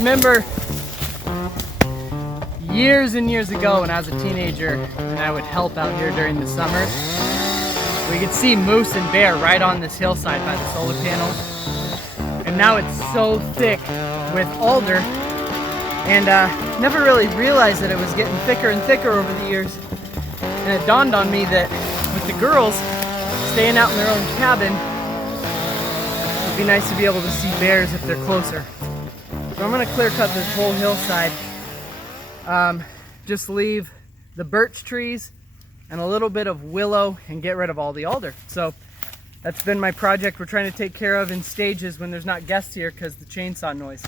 remember years and years ago when I was a teenager and I would help out here during the summers, we could see moose and bear right on this hillside by the solar panels. And now it's so thick with alder, and never really realized that it was getting thicker and thicker over the years. And it dawned on me that with the girls staying out in their own cabin, it'd be nice to be able to see bears if they're closer. So I'm gonna clear cut this whole hillside. Just leave the birch trees and a little bit of willow and get rid of all the alder. So that's been my project. We're trying to take care of in stages when there's not guests here because the chainsaw noise.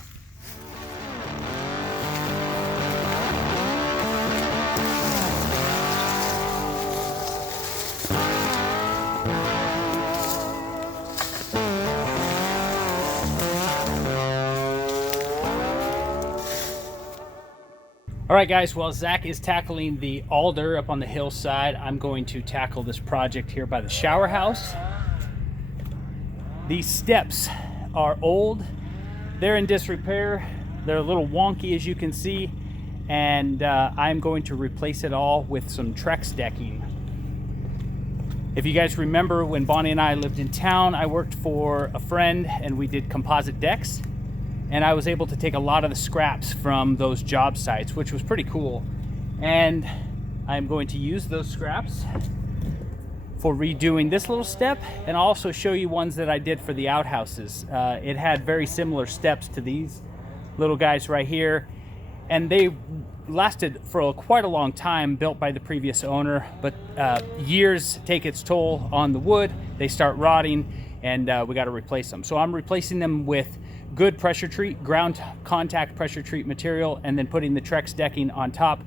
All right, guys, while Zach is tackling the alder up on the hillside, I'm going to tackle this project here by the shower house. These steps are old, they're in disrepair, they're a little wonky as you can see, and I'm going to replace it all with some Trex decking. If you guys remember when Bonnie and I lived in town, I worked for a friend and we did composite decks. And I was able to take a lot of the scraps from those job sites, which was pretty cool. And I'm going to use those scraps for redoing this little step, and I'll also show you ones that I did for the outhouses. It had very similar steps to these little guys right here, and they lasted for quite a long time, built by the previous owner, but years take its toll on the wood. They start rotting, and we got to replace them. So I'm replacing them with good pressure treat, ground contact pressure treat material, and then putting the Trex decking on top.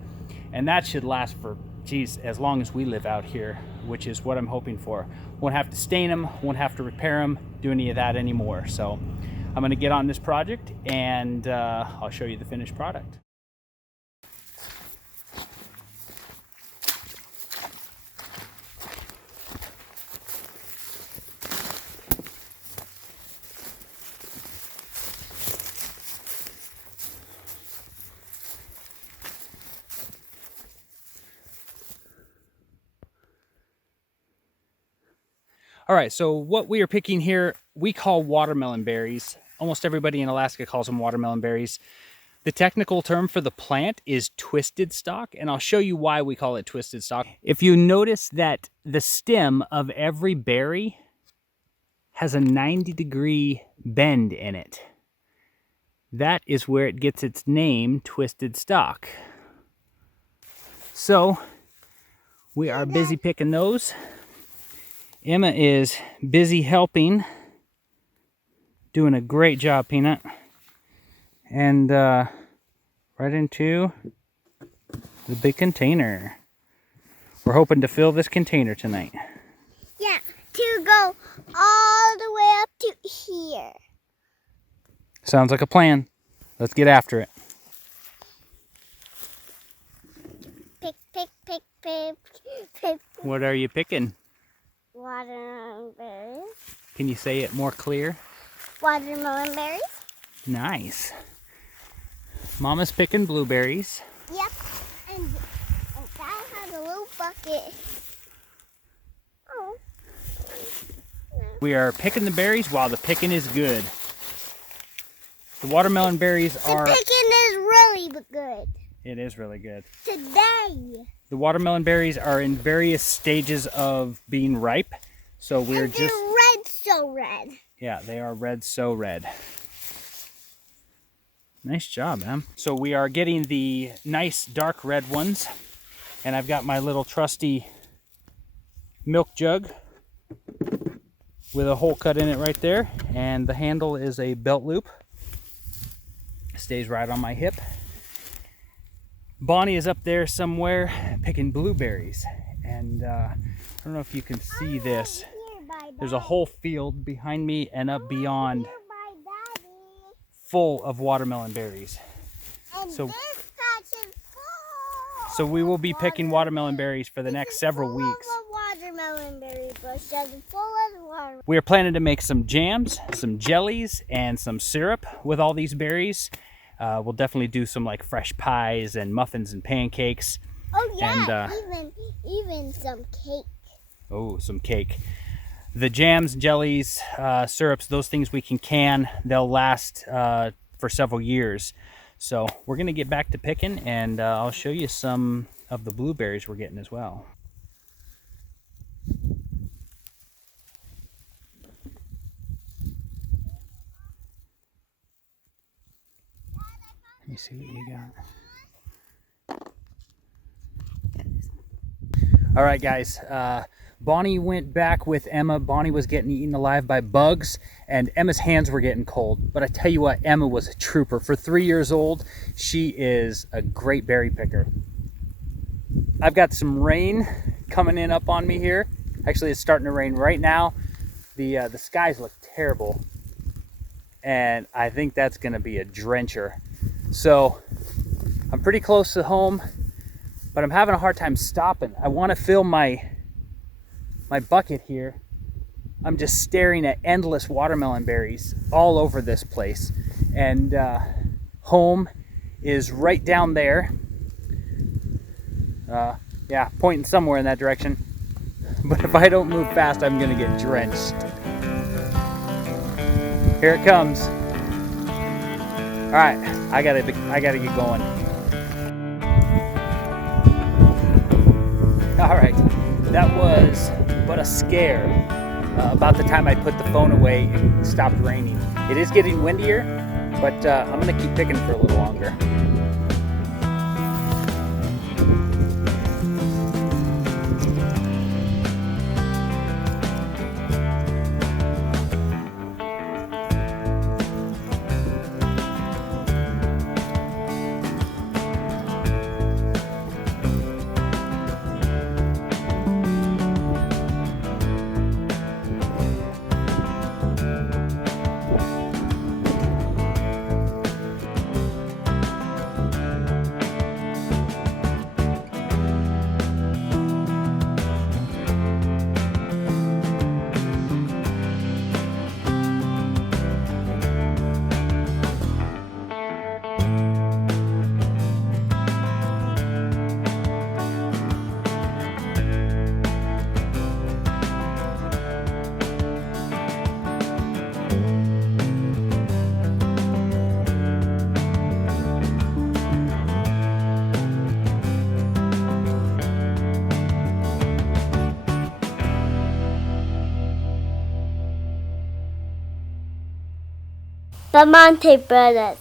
And that should last for, geez, as long as we live out here, which is what I'm hoping for. Won't have to stain them, won't have to repair them, do any of that anymore. So I'm gonna get on this project and I'll show you the finished product. All right, so what we are picking here, we call watermelon berries. Almost everybody in Alaska calls them watermelon berries. The technical term for the plant is twisted stalk, and I'll show you why we call it twisted stalk. If you notice that the stem of every berry has a 90-degree bend in it, that is where it gets its name, twisted stalk. So we are busy picking those. Emma is busy helping, doing a great job, Peanut. And right into the big container. We're hoping to fill this container tonight. Yeah, to go all the way up to here. Sounds like a plan. Let's get after it. Pick, pick, pick, pick, pick. What are you picking? Watermelon berries. Can you say it more clear? Watermelon berries. Nice. Mama's picking blueberries. Yep. And Dad has a little bucket. Oh. We are picking the berries while the picking is good. The watermelon berries are... The picking is really good. It is really good. Today. The watermelon berries are in various stages of being ripe. So we're just... They're red, so red. Yeah, they are red, so red. Nice job, man. So we are getting the nice dark red ones. And I've got my little trusty milk jug with a hole cut in it right there. And the handle is a belt loop. Stays right on my hip. Bonnie is up there somewhere picking blueberries. And I don't know if you can see this. There's a whole field behind me and up beyond full of watermelon berries. So we will be picking watermelon berries for the next several weeks. We are planning to make some jams, some jellies, and some syrup with all these berries. We'll definitely do some like fresh pies and muffins and pancakes. Oh yeah, And even some cake. oh, some cake. The jams, jellies, syrups, those things we can. They'll last for several years. So we're gonna get back to picking, and I'll show you some of the blueberries we're getting as well. Let me see what you got. All right, guys. Bonnie went back with Emma. Bonnie was getting eaten alive by bugs, and Emma's hands were getting cold. But I tell you what, Emma was a trooper. For 3 years old, she is a great berry picker. I've got some rain coming in up on me here. Actually, it's starting to rain right now. The skies look terrible, and I think that's going to be a drencher. So I'm pretty close to home, but I'm having a hard time stopping. I want to fill my bucket here. I'm just staring at endless watermelon berries all over this place, and home is right down there. Yeah, pointing somewhere in that direction. But if I don't move fast, I'm gonna get drenched. Here it comes. All right, I gotta get going. All right, that was but a scare. About the time I put the phone away, it stopped raining. It is getting windier, but I'm gonna keep picking for a little longer. Bramante Brothers.